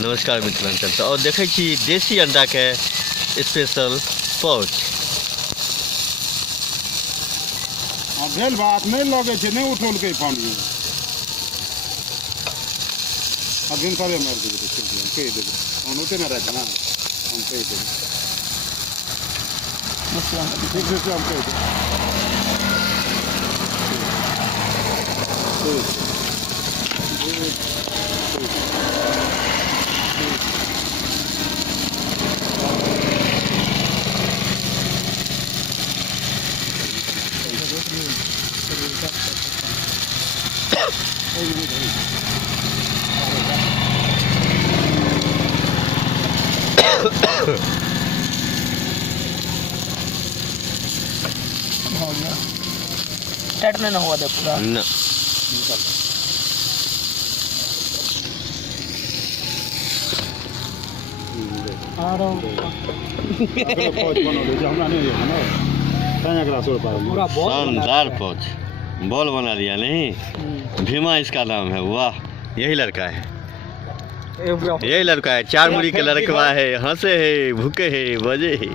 नमस्कार मिथिलांचल। तो और देखे छी देसी अंडा के स्पेशल पाउच। भेल बात नहीं लगे छे, नहीं उठौलकै पानी अभिन करे मार देबे तो कह देबे हम उठे ना रख ना, हम कह देबे ठीक है हम कह देबे टाइट नहीं ना हुआ दे पूरा न पूरा शानदार पाउच, बॉल बना दिया नहीं। भीमा इसका नाम है। वाह, यही लड़का है, यही लड़का है। 4 मुड़ी के लड़का है, हंसे है, भूखे है, बजे है।